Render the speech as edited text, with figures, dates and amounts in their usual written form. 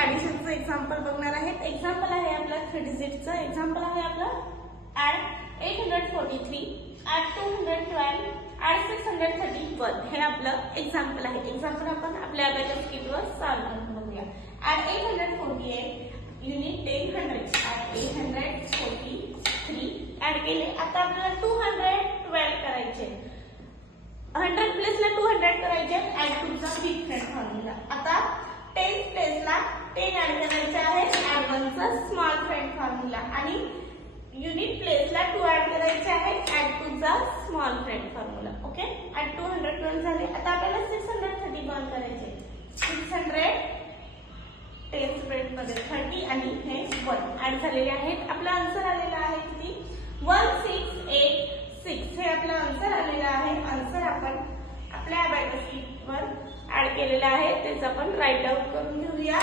ऍडिशनचं example बघणार आहेत। Example आहे आपला 3 डिजिटचं एक्झाम्पल आहे आपलं ऍड 843 ऍड 212 ऍड 631 हे आपलं एक्झाम्पल आहे। एक्झाम्पल आपण आपल्या अबॅकस किटवर सॉल्व्ह करून बघूया। ऍड 848 युनिट 10 100 ऍड 843 ऍड केले। आता आपल्याला 212 करायचे, 100 प्लेसला 200 करायचे, ऍड टू चा बिग फ्रेंड फॉर्म्युला। आता 10 प्लेसला 10 ऍड करायचे आहे, ऍड 1 चा स्मॉल फ्रेंड फॉर्म्युला आणि युनिट प्लेसला 2 ऍड करायचे आहे, ऍड 2 चा small friend formula. Okay, add 212 झाले। आता आपल्याला 631 करायचे, 600 10 स्प्रेड मध्ये 30 आणि हे 1 ऍड झालेले आहेत। आपला आन्सर आलेला आहे किती 1686 हे आपलं आन्सर आलेलं आहे। आन्सर आपण आपल्या अबॅकस शीटवर ऍड केलेला आहे, तेच आपण राईट आउट करून घेऊया।